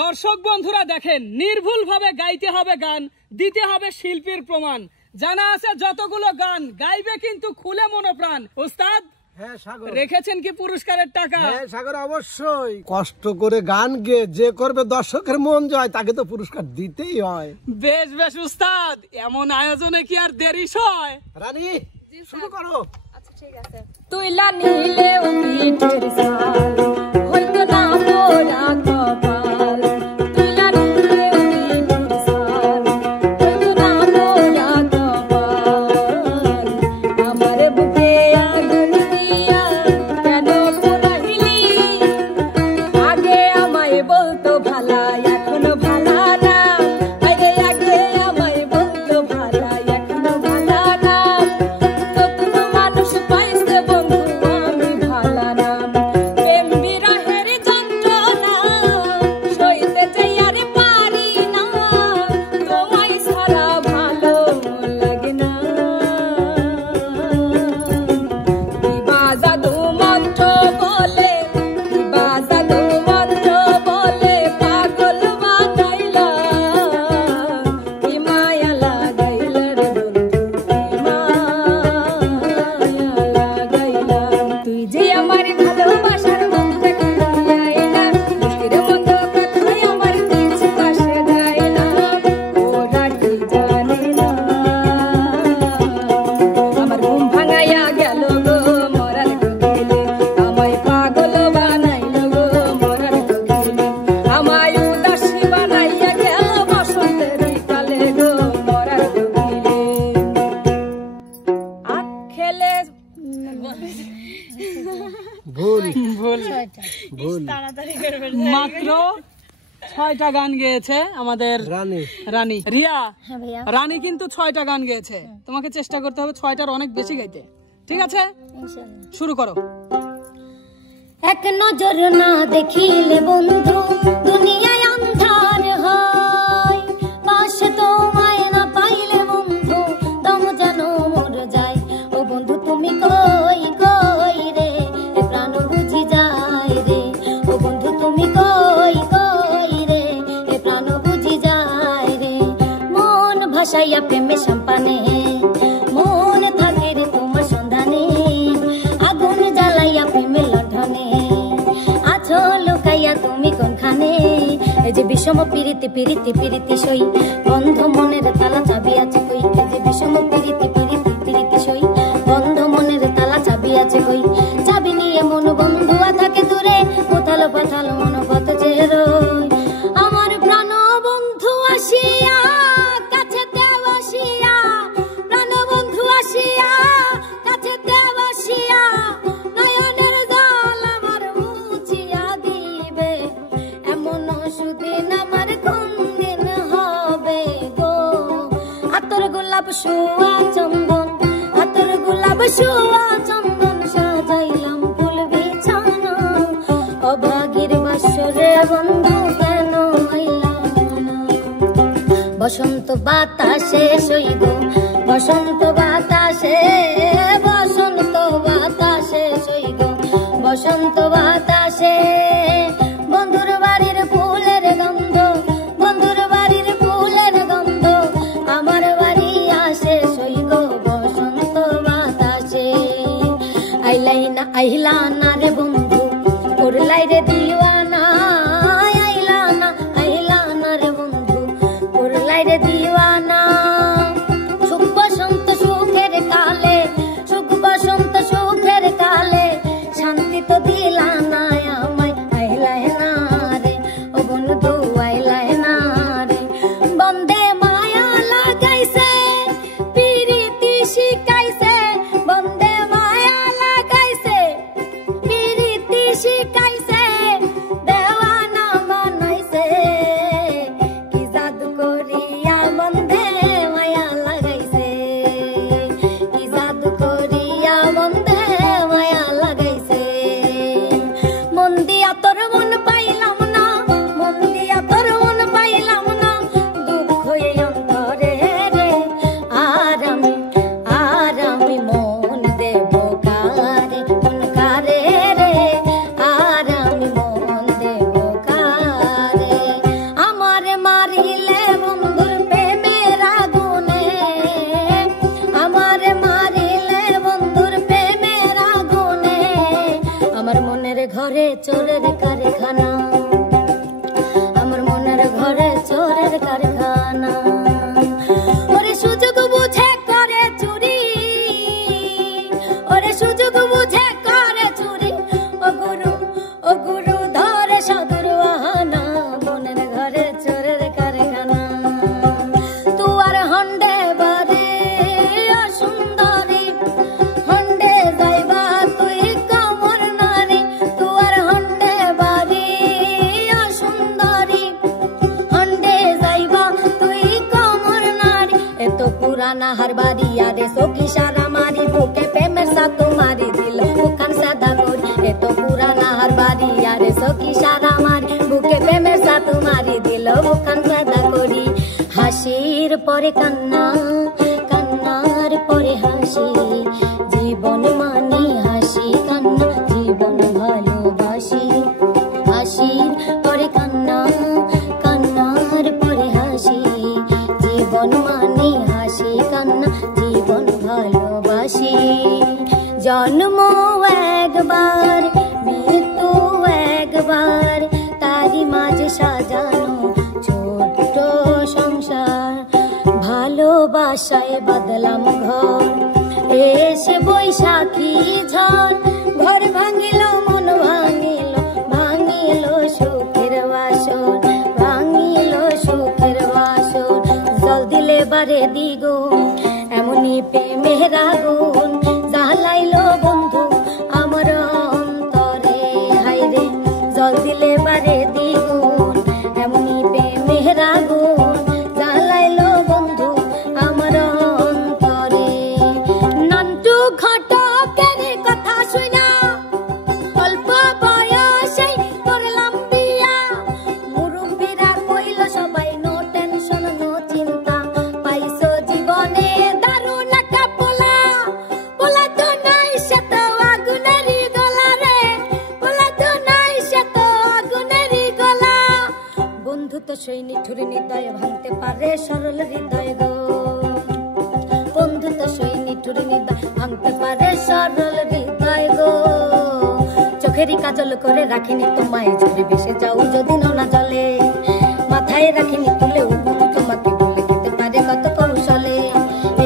দর্শক বন্ধুরা দেখেন, নির্ভুল ভাবে গাইতে হবে গান, দিতে হবে শিল্পীর প্রমাণ। জানা আছে যতগুলো গান গাইবে কিন্তু খুলে মনোপ্রাণ। ওস্তাদ রেখেছেন কি পুরস্কারের টাকা? হ্যাঁ সাগর, অবশ্যই। কষ্ট করে গান গেয়ে যে করবে দর্শকের মন জয়, তাকে তো পুরস্কার দিতেই হয়। বেশ বেশ উস্তাদ, এমন আয়োজনে কি আর দেরি হয়? রানী শুরু করো। আচ্ছা ঠিক আছে। তুই লানিলে উমিটের সাল হইতো না মোরা কপাল, তুই লানিলে উমিটের সাল হইতো না মোরা কপাল, আমার বুকে আগুন দিয়া কেন পুরাইলি, আগে আমায় বলতো ভালা এখনো ভালা না, আগে আগে আমায় বলতো ভালা এখনো ভালা না, নতুন মানুষ পাইছে বন্ধু আমি ভালা না, প্রেম বিরহের যন্ত্রণা সইতে যাই আর পারি না, তোমায় ছাড়া ভালো লাগে না, দিবা জাদু মন্ত্র বলে, দিবা জাদু মন্ত্র বলে পাগল বানাইলা, কি মায়া লাগাইলা রে বন্ধু, কি মায়া লাগাইলা, তুই যে আমার ভালোবাসার মন্ত্র কুড়িয়াই না, মিষ্টির মতো কথায় আমার কিছু আসে যায় না, ওরা কি জানে না, আমার ঘুম ভাঙাইয়া গেল গো মরার কোকিলে, আমায় পাগল বানাইল গো মরার কোকিলে, আমায় উদাসী বানাইয়া গেল বসন্তের কালে গো মরার কোকিলে, আখ খেলে ভুল ভুল। ভুল। মাত্র 6টা গান গেয়েছে আমাদের রানী। রানী। রিয়া, হ্যাঁ ভাইয়া রানী কিন্তু 6টা গান গেয়েছে, তোমাকে চেষ্টা করতে হবে 6টার অনেক বেশি গাইতে। ঠিক আছে, ইনশাআল্লাহ। শুরু করো। এক নজর না দেখিলে বন্ধু দুনিয়ায় অন্ধার হয়, পাশে তোমায় না পাইলে বন্ধু দম যেন মর যায়, ও বন্ধু তুমি কই কই রে এ প্রাণ বুঝি যায় রে, ও বন্ধু তুমি কই কই রে এ প্রাণ বুঝি যায় রে, মন ভাসাইয়া প্রেমে সম্পানে মন থাকে রে তোমার সন্ধানে, আগুন জ্বালাইয়া প্রেমের লণ্ঠনে আছো লুকাইয়া তুমি কোনখানে, এই যে বিষম পিরিতি পিরিতি পিরিতি সই বন্ধ মনের তালা চাবি আছে কই, এই যে বিষম পিরিতি পিরিতি পিরিতি সই বন্ধ মনের তালা চাবি আছে কই, চাবি নিয়ে মন বন্ধু থাকে দূরে, কোথাল পাথাল মন কত চেরোই, আমার প্রাণ বন্ধু আসিয়া কাছেতে বসিয়া, প্রাণ বন্ধু আসিয়া কাছেতে বসিয়া, নয়নের জল আমার মুছিয়া দিবে, এমন সুদিন আমার কোন দিন হবে গো, আতর গোলাপ শুয়া চন্দন, আতর গোলাপ শুয়া চন্দন সাজাইলাম ফুল বিছানা, অভাগীর বাসরে বন্ধু কেন আইলাম না, বসন্ত বাতাসে সইব বসন্ত বাতাসে, বসন্ত বাতাসে সইব বসন্ত বাতাসে, বন্ধুর বাড়ির ফুলের গন্ধ, বন্ধুর বাড়ির ফুলের গন্ধ আমার বাড়ি আসে সইব বসন্ত বাতাসে, আইলাই না আইলা না রে বন্ধু করলাই রে দিওয়ানা, আইলা না রে বন্ধু করলাই রে দিওয়ানা, সুখ বসন্ত সুখের কালে, সুখ বসন্ত সুখের কালে শান্তি তো দিলা না पुराना हर बारी यारे सोकी सारा मारी भूखे प्रेमेर साथ तुम्हारी दिल मुखान सादा गोरी ए तो पुराना हर बारी यारे सोकी सारा मारी भूखे प्रेमेर साथ तुम्हारी दिल मुखान सादा गोरी হাসির পরে কান্না কান্নার পরে হাসি জীবন মানে হাসি কান্না জীবন ভালোবাসি হাসির পরে কান্না কান্নার পরে হাসি জীবন মানে হাসি কান্না জীবন ভালোবাসি জন্ম একবার মৃত্যু একবার তারি মাঝে সাজানো ছোট্ট সংসার ভালোবাসায় বাদলাম ঘর এসে বৈশাখী ঝড় ঘর ভাঙিল মন ভাঙিল ভাঙিল সুখের বাসর ভাঙিল সুখের বাসর জল দিলে বারে দ্বিগুণ এমনি প্রেমের আগুন জ্বালাইল বন্ধু আমার অন্তরে হায়রে জল দিলে বারে দ্বিগুণ এমনি প্রেমের আগুন জ্বালাইল বন্ধু আমার অন্তরে নান্টু ঘটকের কথা শুনা অল্প বয়সে করলাম বিয়া মুরব্বীরা কইল সবাই নো টেনশন নো চিন্তা পাইছো জীবনে দারুণ একটা পোলা পোলা তো নাই সে তো আগুনেরই গলা রে পোলা তো নাই সে তো আগুনেরই গলা বন্ধু তো সেই নিঠুর হৃদয় ভাঙতে পারে সরল হৃদয় গো বন্ধু তো সেই নিঠুর হৃদয় ভাঙতে পারে সরল হৃদয় গো চোখেরই কাজল করে রাখিনি তোমায় ঝরে ভেসে যাও যদি নোনা জলে মাথায় রাখিনি তুলে বন্ধু তোমাকে বলে খেতে পারে কত কৌশলে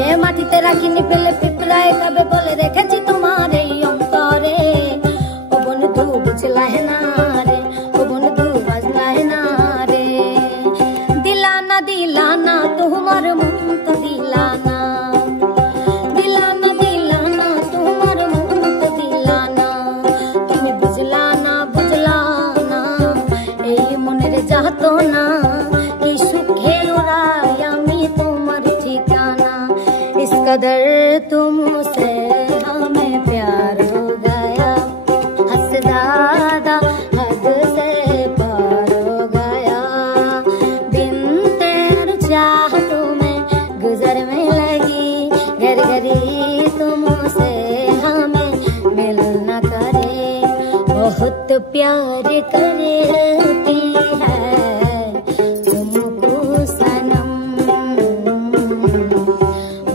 এ মাটিতে রাখিনি পেলে পিঁপড়ায় খাবে বলে রেখেছি তোমার এই অন্তরে ও বন্ধু বুঝলা হে না রে ও বন্ধু বাজলা হে না রে দিলানা তোমার মন তো দিলানা দিলানা তোমার মন তো দিলানা তুমি বুঝলা না এই মনের যাতো না এই সুখে ওরাই আমি তোমার ঠিকানা इस कदर तुमसे हमें प्यार हो गया हद ज्यादा हद से पार हो गया बिन तेरे चाहतों में गुजर में लगी घर घरी तुमसे हमें मिल न करे बहुत प्यार करती है तुमको सनम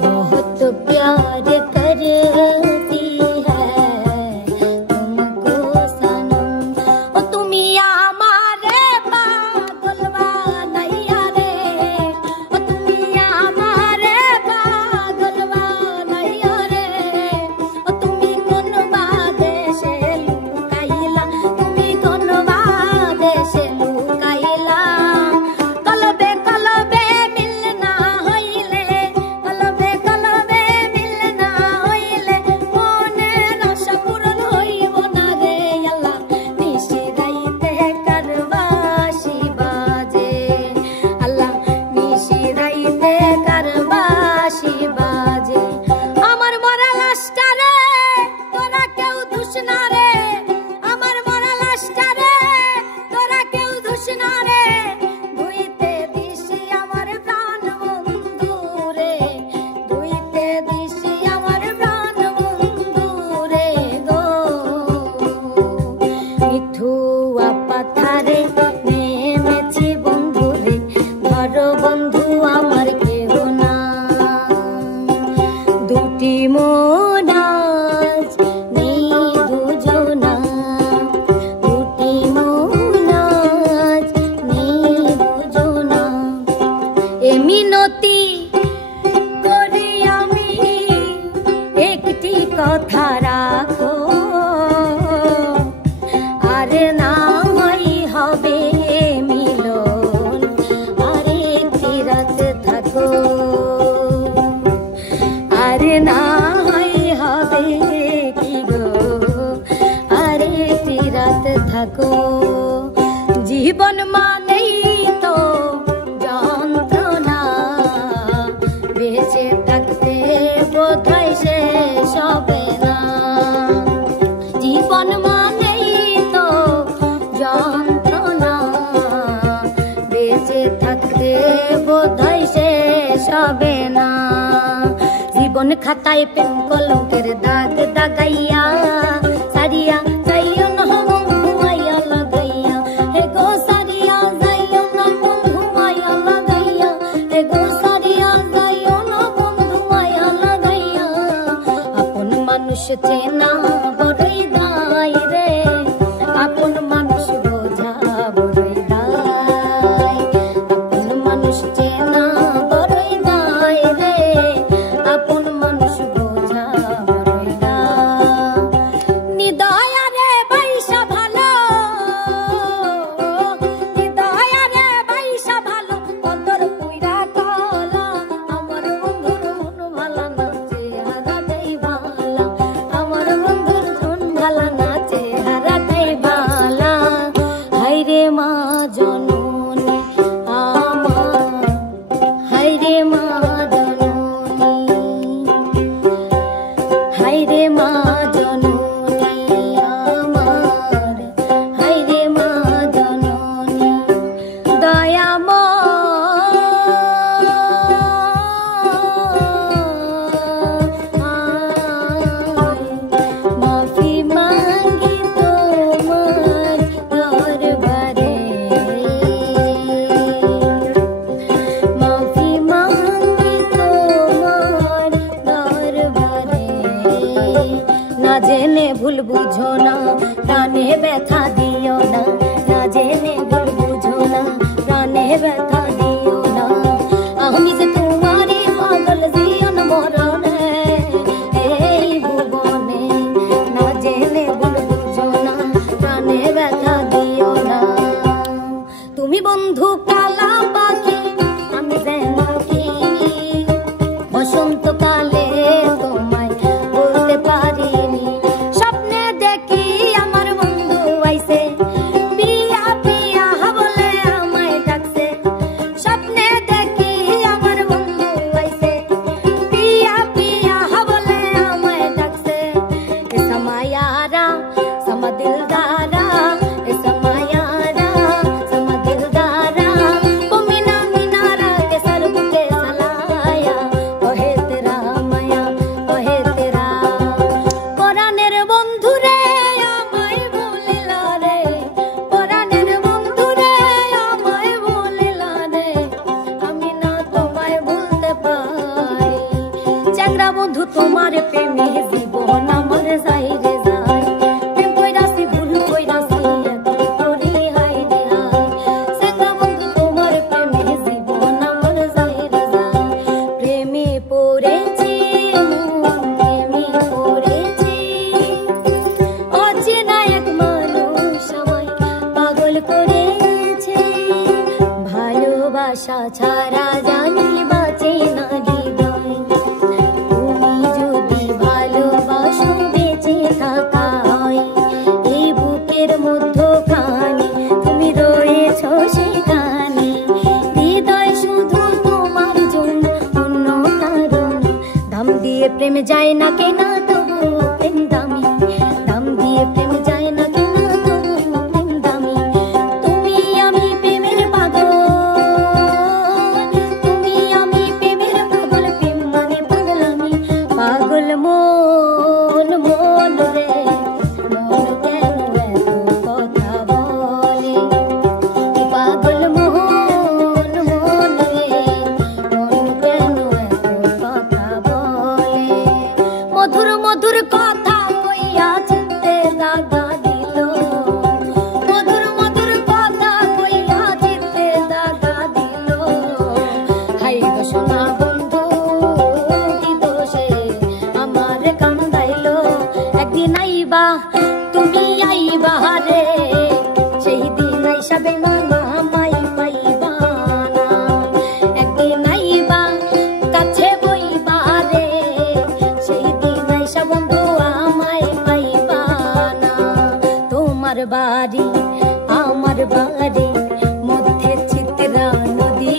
बहुत प्यार करती है तुमको सनम ओ तुमी हमारे पागलवा नैया रे ओ तुमी हमारे पागलवा नैया रे ओ तुमी कोन बादेशे लुकाइला तुमी कोन बादेशे বেঁচে থাকতে বোধহয় শেষ হবে না। জীবন খাতায় প্রেম কলঙ্কের দাগ দাগাইয়া সারিয়া যাইও না বন্ধু মায়া লাগাইয়া, হে গো সারিয়া যাইও না বন্ধু মায়া লাগাইয়া, হে গো সারিয়া যাইও না বন্ধু মায়া লাগাইয়া। আপন মানুষ চেনা বড়ই দায় রে, আপন মানুষ বোঝা বড়ই দায়, আপন মানুষ চেনা বড়ই দায় রে, আপন মানুষ বোঝা বড়ই দায়। নিদয়া রে বাইসা ভালো, নিদয়া রে বাইসা ভালো, অন্তর পুইরা কলা, আমার বন্ধুর মন ভালা না চেহারাটাই ভালা, আমার বন্ধুর মন ভালা না চেহারাটাই ভালা। হায়রে মা জননী আমার, হায়রে মা জননী, হায়রে মা জননী আমার, হায়রে মা জননী দয়াময়। মাফি মাঙ্গি তোমার দরবারে, মাফি মাঙ্গি তোমার দরবারে। না জেনে ভুল বুঝো না, প্রাণে ব্যথা দিও না, না জেনে ভুল বুঝো না, প্রাণে ব্যথা দিও না। আমি যে তোমারই পাগল জীবন মরণে এই ভুবনে, না জেনে ভুল বুঝো না, প্রাণে ব্যথা দিও না। তুমি বন্ধু কালা পাখি, আমি যেন কি বসন্তকালে তোমায় বলতে পারিনি। স্বপ্নে দেখি আমার বন্ধু আইছে, পিয়া পিয়া বলে আমায় ডাকছে। স্বপ্নে দেখি আমার বন্ধু আইছে, পিয়া পিয়া বলে আমায় ডাকছে। এ समायारा समा दिलदारा, ए समायारा समा दिलदारा, ओ मीना मीनारा के सर्व के सलाया, ओहे तेरा माया ओहे तेरा। পরাণের বন্ধু রে আমায় ভুলিলা রে, পরাণের বন্ধু রে আমায় ভুলিলা রে, আমি না তোমায় ভুলতে পারি। চ্যাংড়া বন্ধু তোমার প্রেমে জীবন আমার যাই রে যাই, প্রেম কইরাছি ভুল কইরাছি এত করি হাই রে হাই। চ্যাংড়া বন্ধু তোমার প্রেমে জীবন আমার যাই রে যাই, প্রেমে পড়েছি প্রেমে পড়েছি। অচেনা এক মানুষ আমায় পাগল করেছে, ভালোবাসা ছাড়া জানি বাঁচে না হৃদয়। তুমি যদি ভালোবাসো বেঁচে থাকা হয়, এই বুকের মধ্যখানে তুমি রয়েছো সেখানে। হৃদয় শুধু তোমার জন্য, অন্য কারণ। দাম দিয়ে প্রেম যায় না কেনা, তবু প্রেম দামি। দাম দিয়ে প্রেম যায় না কেনা, তবু প্রেম দামি। তুমি আমি প্রেমের পাগল, তুমি আমি প্রেমের পাগল, প্রেম মানে পাগলামি। পাগল মন মন রে, মন কেন এত কথা বলে। পাগল মন মন রে, মন কেন এত কথা বলে। মধুর মধুর কথা কইয়া চিত্তে দাগা দিল, মধুর মধুর কথা কইয়া চিত্তে দাগা দিল। হাই গো সোনা বন্ধু কি দোষে আমার কান্দাইলো। একদিন আইবা তুমি আইবা রে, সেই দিন আইসা বেমানা আমায় পাইবা না। একদিন আইবা কাছে বইবা রে, সেই দিন আইসা বন্ধু আমায় পাইবা না। তোমার বাড়ি আমার বাড়ি মধ্যে চিত্রা নদী,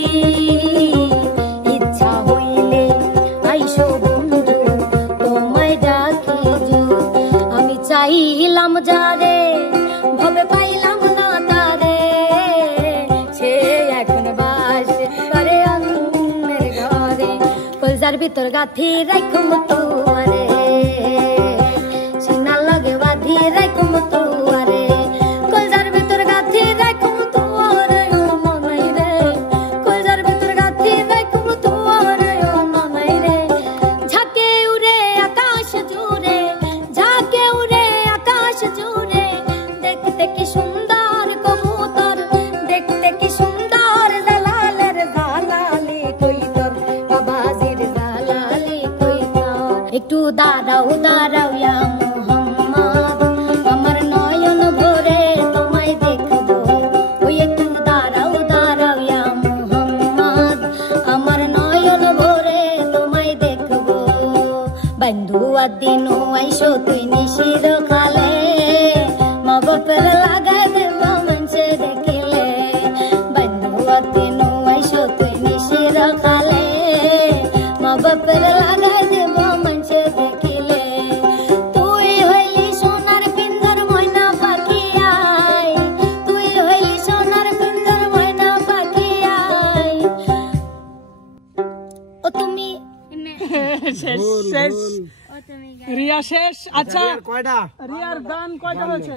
ইচ্ছা হইলে আইসো বন্ধু তোমায় ডাকি যদি। আমি চাইলাম যারে ভবে পাইলাম না তারে, সে এখন ভিতর গাথি রাখুম তুয়ারে সিনার লগে বাঁধি রাখুম তুয়ারে কলজার ভিতর গাথি রাখুম তুয়ারে ও মনাই রে কলজার ভিতর গাথি রাখুম তুয়ারে ও মনাই রে ঝাঁকে উড়ে আকাশ জুড়ে ঝাঁকে উড়ে আকাশ জুড়ে দেখতে কি সুন্দর কবুতর দেখতে কি সুন্দর জালালের জালালি কইতর বাবাজির জালালি কইতর একটু দাঁড়াও দাঁড়াও ইয়া মুহাম্মদ আমার নয়ন ভরে তোমায় দেখবো ওই একটু দাঁড়াও দাঁড়াও ইয়া মুহাম্মদ আমার নয়ন ভরে তোমায় দেখবো বন্ধু আদিনো আইসো তুই নিশির খালে মগপের লাগাই দেব মঞ্চে দেখিলে বন্ধু আদিনো আইসো তুই নিশির খালে মগপের লাগাই দেব মঞ্চে দেখিলে তুই হইলি সোনার পিঞ্জর ময়না পাখি আয় তুই হইলি সোনার পিঞ্জর ময়না পাখি আয় ও তুমি শেষ শেষ রিয়া শেষ। আচ্ছা কয়টা রিয়ার গান কয়টা হয়েছে?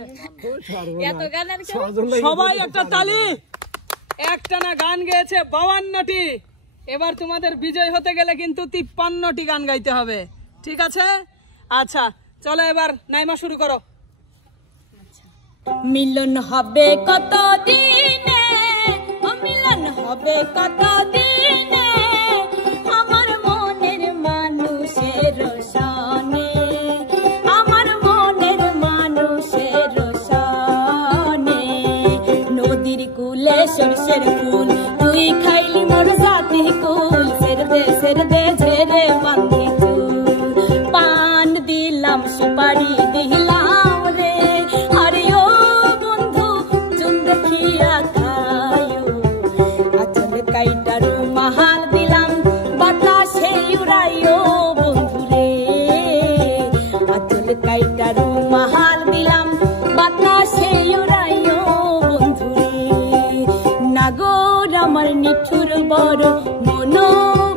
এত গানের সবাই একটা তালি। একটানা গান গেয়েছে 52টি। এবার তোমাদের বিজয় হতে গেলে কিন্তু 53টি গান গাইতে হবে, ঠিক আছে? আচ্ছা চলো এবার নাইমা শুরু করো। মিলন হবে কত দিনে ও মিলন হবে কত দিনে আমার মনের মানুষের সনে আমার মনের মানুষের সনে নদীর কুলে সরষের ফুল তুই খাইলি মোর জাতি কুল সের দে ঝেরে বান্ধি চুল পান দিলাম সুপারি দিলাম রে আরে ও বন্ধু চুন দেখিয়া খায়ো আচল কাইটারু মাহাল দিলাম বাতাসে উড়াইও বন্ধু রে আচল কাইটারু মাহাল দিলাম বাতাসে উড়াইও বন্ধু রে নাগর আমার নিঠুর বড় মন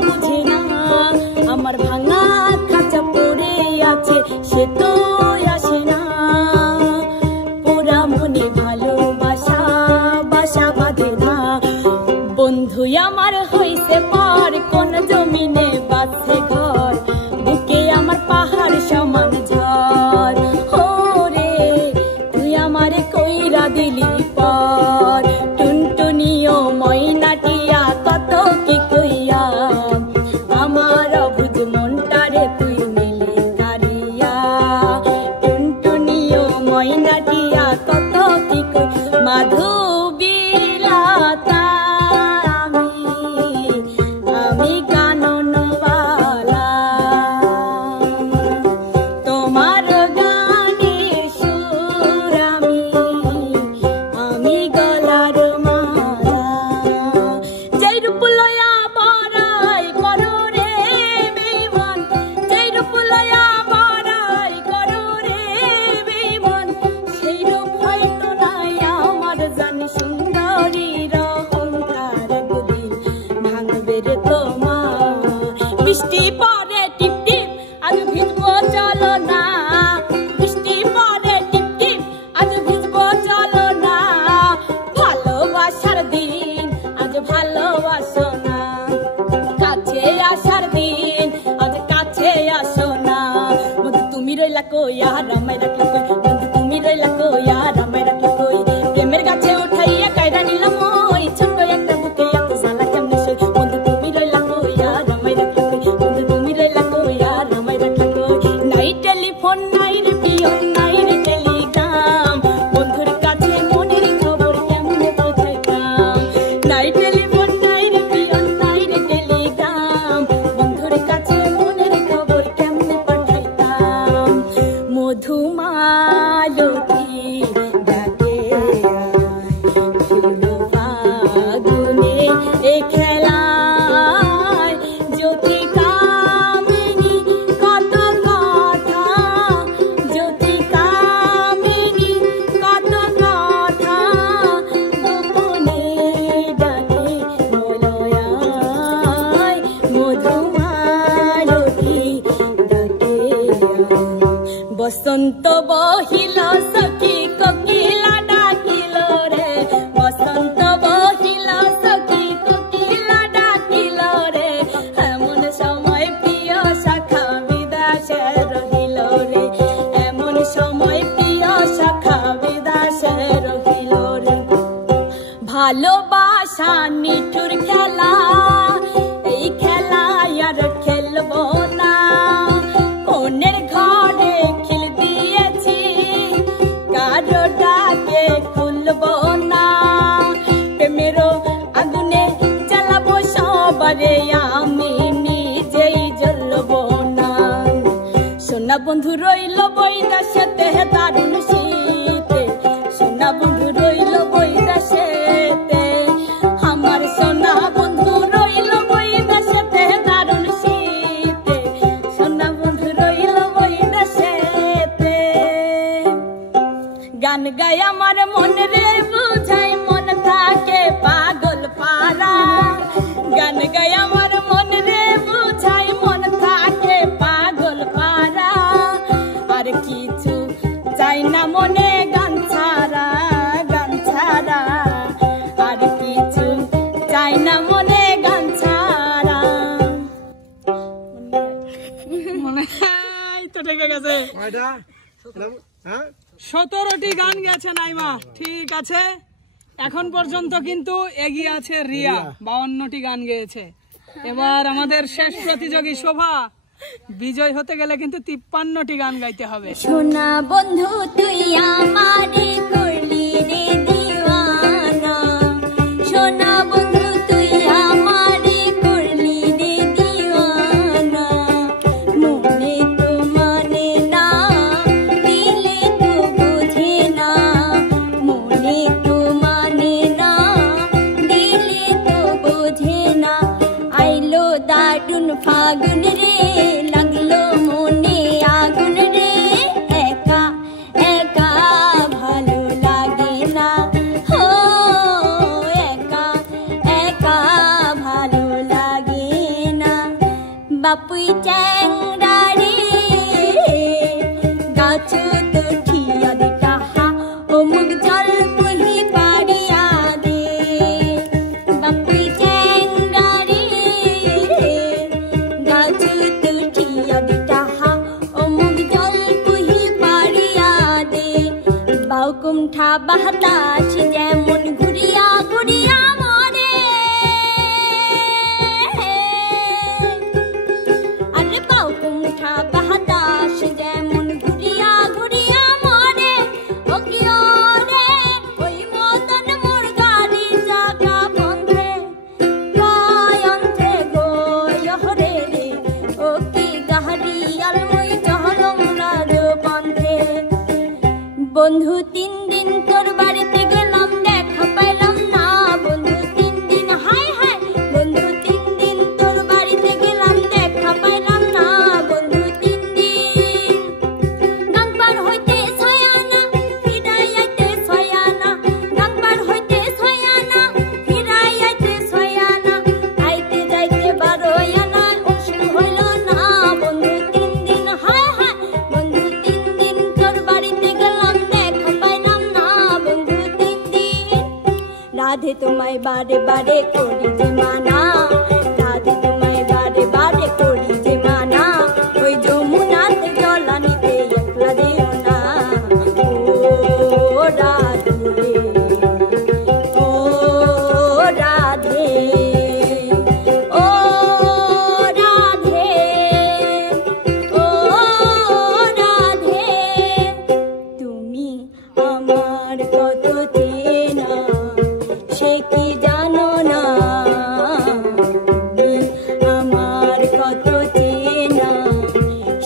বুঝে না আমার ভাঙা খাঁচা পড়ে আছে সে তো আসে না পোড়া মনে ভালোবাসা বাসা বাঁধে না বন্ধু আমার হইছে পর কোন জমিনে বাঁধছে ঘর বুকে আমার পাহাড় সমান ঝড় ও রে তুই আমারে কইরা দিলি পর টুনটুনিও ময়নাটিয়া কত কি কইয়া আমার অবুঝ মনটারে তুই নিলি কারিয়া টুনটুনিও ময়নাটিয়া কত কি কই মাধুবিলাতা আমি গাননওয়ালা তোমার গানের সুর আমি গলার মালা যেই রূপ লয়া বড়াই করো রে বেমন যেই রূপ লয়া বড়াই করো রে বেমন সেই রূপ হয়তো নাই আমার জানি সুন্দরীর অহংকার একদিন ভাঙবে রে তোমার বৃষ্টি পরে টিপ টিপ আজ ভিজবো চলো না বৃষ্টি পরে টিপ টিপ আজ ভিজবো চলো না ভালোবাসার দিন আজ ভালোবাসো না কাছে আসার দিন আজ কাছে আসো না বন্ধু তুমি রইলা কই আর আমায় রাখলা কই বন্ধু তুমি রইলা কই আর আমায় রাখলা কই প্রেমের গাছে উঠাইয়া কায়দা নিলাম ওই ছোট একটা বুকে এত জ্বালা কেমনে সই বন্ধু তুমি রইলা কই আর আমায় রাখলা কই বন্ধু তুমি রইলা কই আর আমায় রাখলা কই নাই টেলিফোন নাই রে পিয়ন নাই রে টেলিগ্রাম বন্ধুর কাছে মনের খবর কেমনে পৌঁছাইতাম নাই টেলিফোন নাই রে পিয়ন বসন্ত বহিল সখী কোকিলা ডাকিল রে, বসন্ত বহিল সখী কোকিলা ডাকিল রে, এমন সময় প্রিয় শাখা বিদাসে রহিল রে, এমন সময় প্রিয় শাখা বিদাসে রহিল রে। ভালোবাসা নিঠুর খেলা, এই খেলা আর খেলবো না, কোনের ঘরে খিল দিয়েছি কারো ডাকে খুলবো না, প্রেমেরও আগুনে জ্বালাবো সবারে আমি নিজেই জ্বলবো না। সোনা বন্ধু রইল বৈদাসেতে দারুণ শীতে, সোনা বন্ধু রইল বৈদাসেতে, আমার সোনা বন্ধু রইল বৈদাসেতে দারুণ শীতে, সোনা বন্ধু রইল বৈদাসেতে। গান গায় আমার মন রে বুঝাই মন থাকে পাগল পারা, গান গায় আমার মন রে বুঝাই মন থাকে পাগল পারা, আর কিছু চাই না মনে গান ছাড়া, গান ছাড়া, আর কিছু চাই না মনে গান ছাড়া। মনে হয় তো ঠিক আছে, 17টি গান গেছে নাইমা, ঠিক আছে। এখন পর্যন্ত কিন্তু এগিয়ে আছে রিয়া, 52টি গান গেয়েছে। এবার আমাদের শেষ প্রতিযোগী শোভা, বিজয় হতে গেলে কিন্তু 53টি গান গাইতে হবে। সোনা বন্ধু তুই আমারে করলি রে দিওয়ানা, সোনা বন্ধু তুই আমারে করলি রে দিওয়ানা, মনে তো মানে না দিলে তো বোঝে না, মনে তো মানে না দিলে তো বোঝে না, আইলো দারুণ ফাগুন রে লাগলো মনে আগুন রে, একা একা ভালো লাগে না, হো একা একা ভালো লাগে না। বাপুই চ্যাংরা রে গাছ তো ঠিয়া দে কাহা, ও মুখ জল পুহি পাড়িয়া দে, বাপুই চ্যাংরা রে গাছ তো ঠিয়া দে কাহা, ও মুখ জল পুহি পাড়িয়া দে, বাউ কুমঠা বাতাস যেমন ঘুরিয়া ঘুরিয়া মরে, আরে বাউ কুমঠা বাতাস যেমন ঘুরিয়া ঘুরিয়া মরে, ও কি ওরে ওই মদন মোর গাড়ি চাকা বন্ধে, গায় অন্ধ্রে গয় হরে রে, ও কি গাড়ি আর মই চহলম রাজ বন্ধে। বন্ধু 3 দিন তোর বাড়িতে গেলাম দেখা পাইলাম না, বন্ধু 3 দিন হায় হায়, বন্ধু 3 দিন তোর বাড়িতে গেলাম দেখা পাইলাম না, বন্ধু 3 দিন। গাংপার হইতে ছয়ানা ফিরাই আইতে ছয়ানা, গাংপার হইতে ছয়ানা ফিরাই আইতে ছয়ানা, আইতে যাইতে 12 আনা ওষুধ হইল না, বন্ধু 3 দিন হায় হায়, বন্ধু 3 দিন তোর বাড়িতে গেলাম দেখা পাইলাম না, বন্ধু 3 দিন। রাধে তোমায় বারে বারে করি যে মানা, রাধে তোমায় বারে বারে করি যে মানা, ওই যমুনাতে জলানিতে একলা দিও না, ও রাধে, ও রাধে, ও রাধে, ও রাধে, তুমি আমার কত চেনা সে কি জানো না, তুমি আমার কত চেনা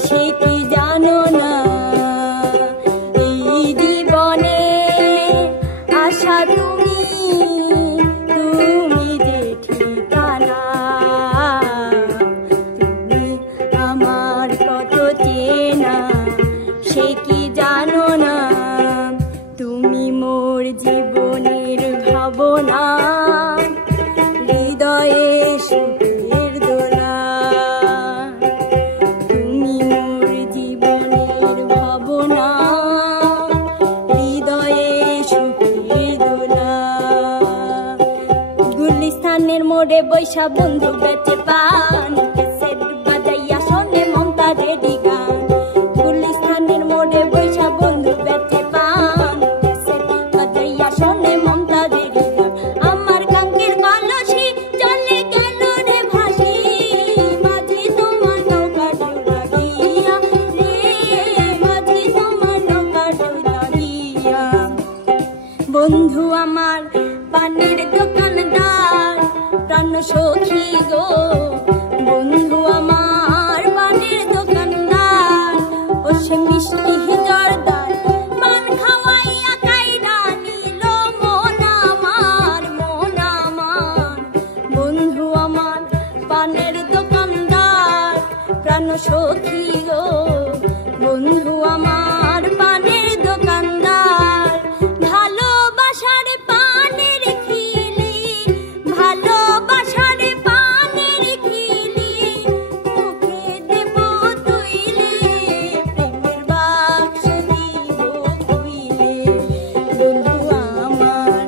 সে কি জানো না, এই জীবনে আশা তুমি, তুমি যে ঠিকানা, তুমি আমার কত চেনা সে কি জানো না, তুমি মোর জীবনের ভাবনা, হৃদয়ে সুখের দোলা, তুমি মোর জীবনের ভাবনা, গুলিস্তানের মোড়ে বৈশা বন্ধু বেঁচে পান, ক্যাসেট বাজাইয়া শোনে মমতাজেরই গান। গুলিস্তানের মোড়ে বৈশা বন্ধু বেঁচে পান, ক্যাসেট বাজাইয়া শোনে মমতাজেরই গান। আমার কাঙ্কের কলসি চলে গেল রে ভাসি, মাঝি তোমার নৌকা ডুবা গিয়া রে, মাঝি তোমার নৌকা ডুবা গিয়া। বন্ধু আমার পানের দোকানদার প্রাণ সখী গো, বন্ধু আমার পানের দোকানদার, ও সে মিষ্টি জর্দার পান খাওয়াইয়া কাইরা নিল মন আমার, মন আমার। বন্ধু আমার পানের দোকানদার প্রাণ সখী গো, বন্ধু আমার পানের দোকানদার। ভালোবাসার পানের খিলি, ভালোবাসার পানের খিলি, মুখে দেব তুইলে, প্রেমের বাক্স দিব খুইলে। বন্ধু আমার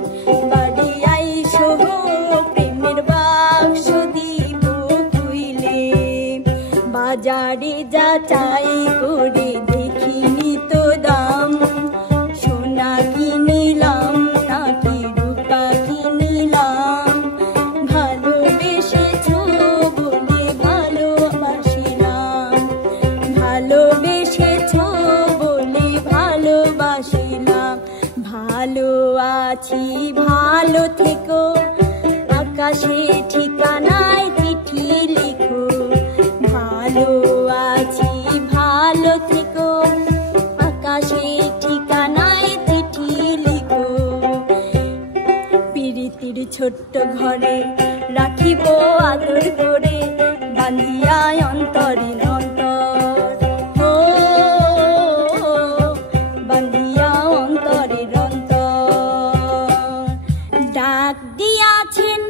বাড়ি আইসো, প্রেমের বাক্স দিব খুইলে। বাজারে যাচাই করে দেখিনি তো দাম, সোনা কিনিলাম নাকি রূপা কিনিলাম, ভালোবেসেছো বলে ভালোবাসিলাম, ভালোবেসেছো বলে ভালোবাসিলাম। ভালো আছি ভালো থেকো, আকাশে ঠিকানায় চিঠি লিখো। ভালো আছি ভালো থেকো, আকাশে ঠিকানায় চিঠি লিখো। পিরিতির ছোট্ট ঘরে রাখিব আদর করে, বাঁধিয়া অন্তরে অন্তর, ও বাঁধিয়া অন্তরে অন্তর। ডাক দিয়াছেন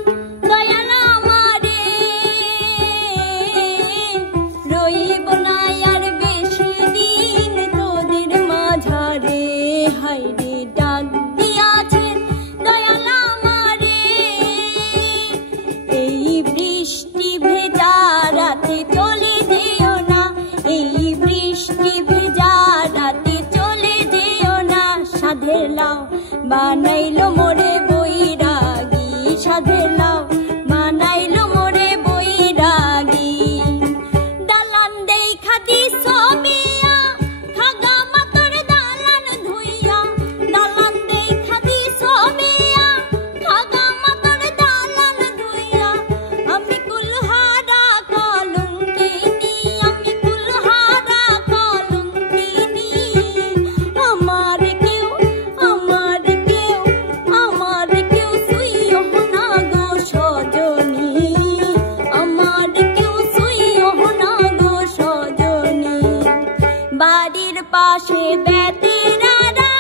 দয়াল আমারে, রইব না আর বেশি দিন তোদের মাঝারে। হাইরে ডাক দিয়াছেন দয়াল আমারে, এই বৃষ্টি ভেজা রাতে চলে যেও না, এই বৃষ্টি ভেজা রাতে চলে যেও না। সাধের লাউ বানাইলো মোরে বৈরাগী, সাধের লাউ বানাইলো মোরে বৈরাগী। দালান দেখা দিছ বিয়া, খাগা মাতর দালান ধুইয়া, দালান দেখা দিছ বিয়া, খাগা মাতর দালান ধুইয়া। আমি কুলহারা কলঙ্কিনী, আমি কুলহারা কলঙ্কিনী। আমার কেউ, আমার কেউ, আমার কেউ সুইও না গো সজনী, আমার কেউ সুইও না গো সজনী। বাড়ির পাশে বেতেরারা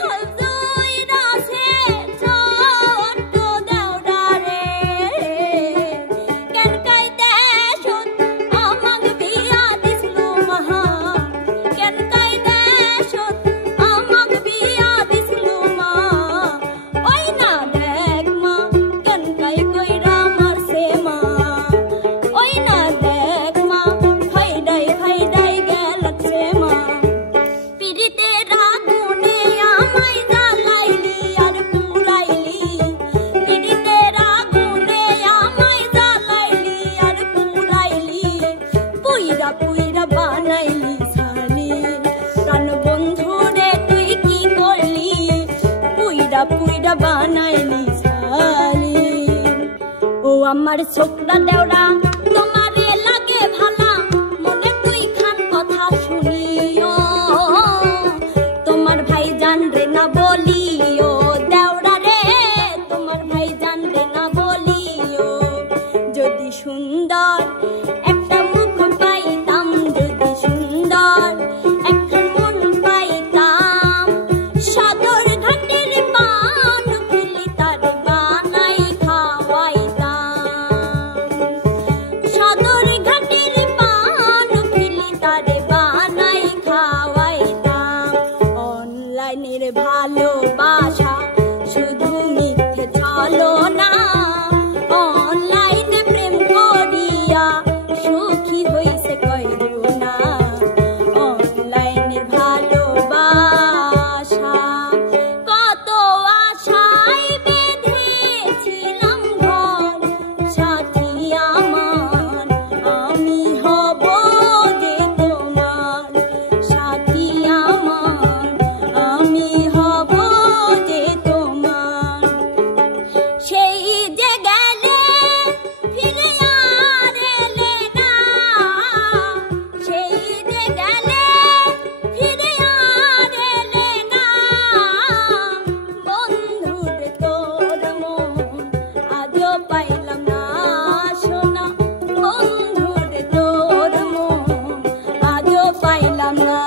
হাজুইরাছে ছোট্ট দেওরা রে, কেন কাইতে সুত আমাক বিয়া দিছিল মহা, কেন কাইতে সুত আমাক বিয়া দিছিল মা। ওই না দেখ মা কেন কাই কইরা মারছে মা, ওই না দেখ মা ফাইডাই ফাইডাই গেলছে মা। পিরিতের আগুনে আমায় জ্বালাইলি আর পুরাইলি, পিরিতের আগুনে আমায় জ্বালাইলি আর পুরাইলি। পুইরা পুইরা বানাইলি ছালি, প্রাণ বন্ধু রে তুই কি করলি, পুইরা পুইরা বানাইলি ছালি। ও আমার ছোকরা দেওরা তোমারে লাগে ভালা, মনে তুই খান কথা শুনিও, তোমার ভাই জান রে না বলিও। দেওরা রে তোমার ভাই জান রে না বলিও। যদি সুন্দর একটা মুখ পাইতাম, যদি সুন্দর একটা মন পাইতাম, সদর ঘাটের পান ফুলি তার বানাই খাওয়াইতাম। তাই বেঁধেছিলাম ঘর, সাথী আমার আমি হব যে তোমার, সাথী আমার আমি হব যে তোমার। সেই যে গেলে ফিরে আর এলে না, সেই যে গেলে ফিরে আর এলে না, বন্ধুর তোর মন আজও পাইলাম না সোনা, বন্ধুর তোর মন আজও পাইলাম না।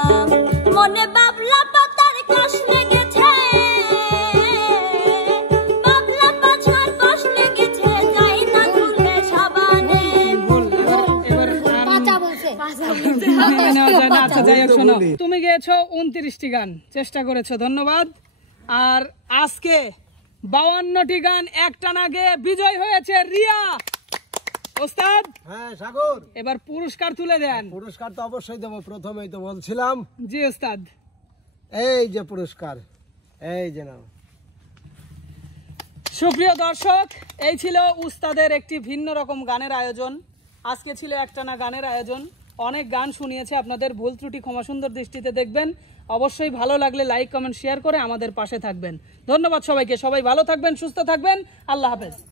মনে বাবলা পাতার কষ লেগেছে, বাবলা পাতার কষ লেগেছে, যাই না ধুলে সাবানে। পাঁচা বলছে, আচ্ছা যাই হোক, শোনো, তুমি গেয়েছো 29টি গান, চেষ্টা করেছো, ধন্যবাদ। আর আজকে 52টি গান একটানা গেয়ে বিজয় হয়েছে রিয়া। ওস্তাদ হ্যাঁ সাগর, এবার পুরস্কার তুলে দেন। পুরস্কার তো অবশ্যই দেবো, প্রথমেই তো বলছিলাম। জি ওস্তাদ। এই যে পুরস্কার, এই যে নাও। সুপ্রিয় দর্শক, এই ছিল উস্তাদের একটি ভিন্ন রকম গানের আয়োজন। আজকে ছিল একটানা গানের আয়োজন, অনেক গান শুনিয়েছে আপনাদের, ভুল ত্রুটি ক্ষমা সুন্দর দৃষ্টিতে দেখবেন। অবশ্যই ভালো লাগলে লাইক কমেন্ট শেয়ার করে আমাদের পাশে থাকবেন। ধন্যবাদ সবাইকে, সবাই ভালো থাকবেন, সুস্থ থাকবেন, আল্লাহ হাফেজ।